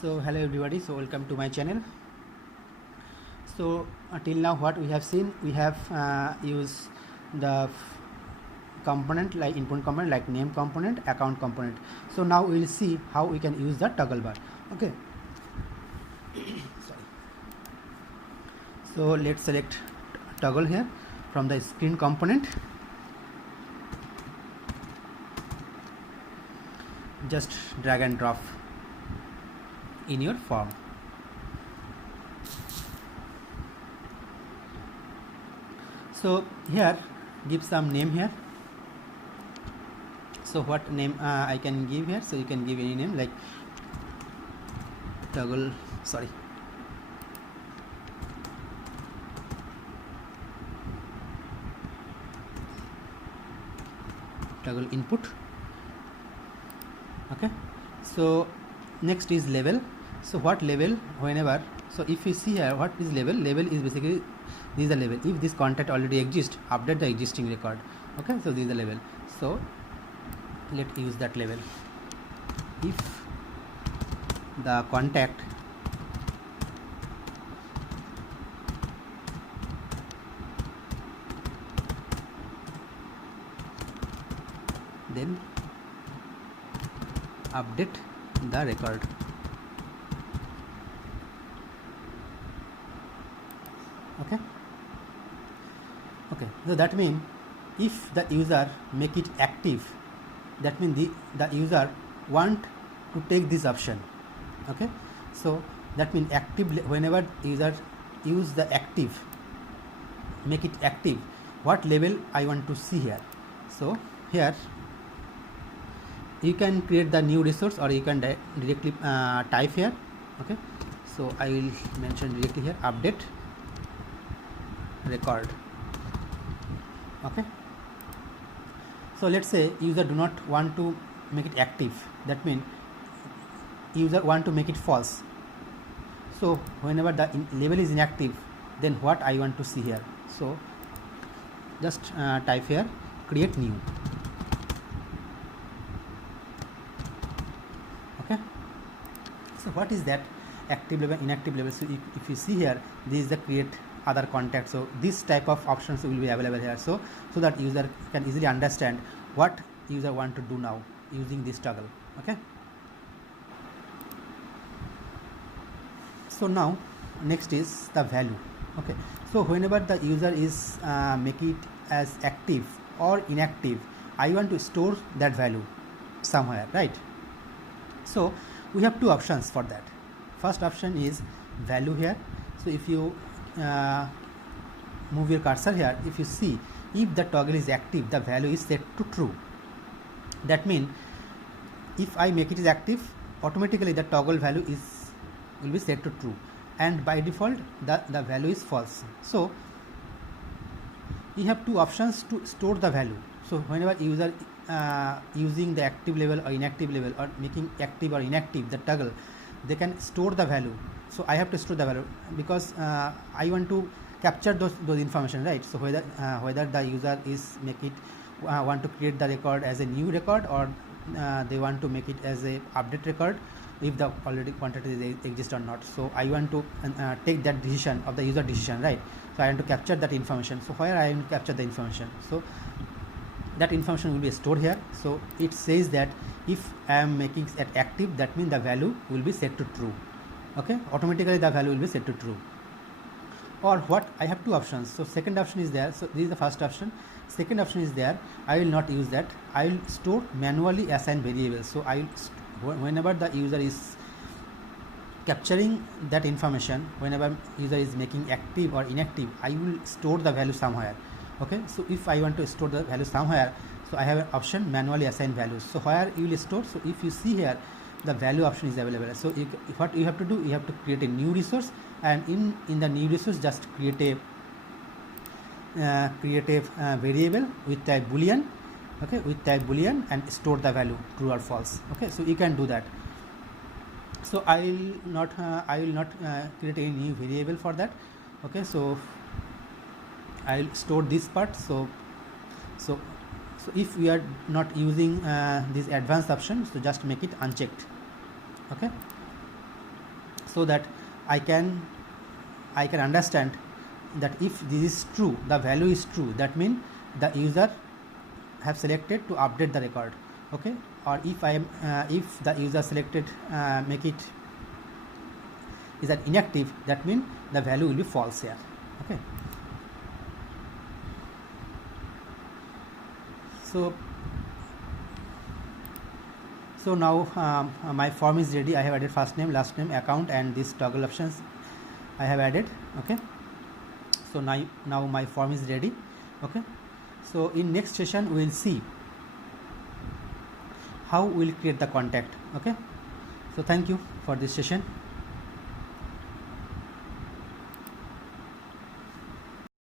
So hello everybody, so welcome to my channel. So till now what we have seen, we have used the component like input component like name component, account component. So now we will see how we can use the toggle bar. Okay. Sorry. So let's select toggle here from the screen component. Just drag and drop in your form. So here give some name here. So what name I can give here? So you can give any name like toggle input. Okay, so next is level. So what level? Whenever, so if you see here, what is level? Level is basically, this is the level. If this contact already exists, update the existing record. Okay, so this is the level. So let's use that level. If the contact then update the record. Okay, so that means if the user make it active, that means the user want to take this option. Okay, so that means active, whenever user use the active, make it active, what level I want to see here. So here you can create the new resource or you can directly type here. Okay, so I will mention directly here update record. Okay, so let's say user do not want to make it active, that means user want to make it false. So whenever the label is inactive, then what I want to see here. So just type here create new. Okay, so what is that active level, inactive level? So if you see here, this is the create other contacts. So this type of options will be available here, so that user can easily understand what user want to do now using this toggle. Okay, so now next is the value. Okay, so whenever the user is make it as active or inactive, I want to store that value somewhere, right? So we have two options for that. First option is value here. So if you move your cursor here, if you see, if the toggle is active, the value is set to true. That means if I make it is active, automatically the toggle value will be set to true, and by default the value is false. So you have two options to store the value. So whenever user using the active level or inactive level, or making active or inactive the toggle, they can store the value. So I have to store the value because I want to capture those information, right? So whether the user is make it want to create the record as a new record, or they want to make it as a update record, if the already contact is exist or not. So I want to take that decision of the user decision, right? So I want to capture that information. So where I will capture the information, so that information will be stored here. So it says that if I am making it active, that means the value will be set to true. Okay, automatically the value will be set to true. Or what, I have two options. So second option is there. So this is the first option. Second option is there, I will not use that. I will store manually assign variables. So I will, whenever the user is capturing that information, whenever user is making active or inactive, I will store the value somewhere. Okay, so if I want to store the value somewhere, so I have an option manually assign values. So where you will store, so if you see here, the value option is available. So what you have to do, you have to create a new resource, and in the new resource just create a variable with type boolean. Okay, with type boolean, and store the value true or false. Okay, so you can do that. So I will not create any new variable for that. Okay, so I will store this part. So if we are not using this advanced option, so just make it unchecked. Okay, so that I can understand that if this is true, the value is true, that means the user have selected to update the record, okay, or if if the user selected make it is an inactive, that means the value will be false here, okay. So now my form is ready. I have added first name, last name, account, and these toggle options I have added, okay. So now my form is ready, okay. So in next session we will see how we will create the contact, okay. So thank you for this session.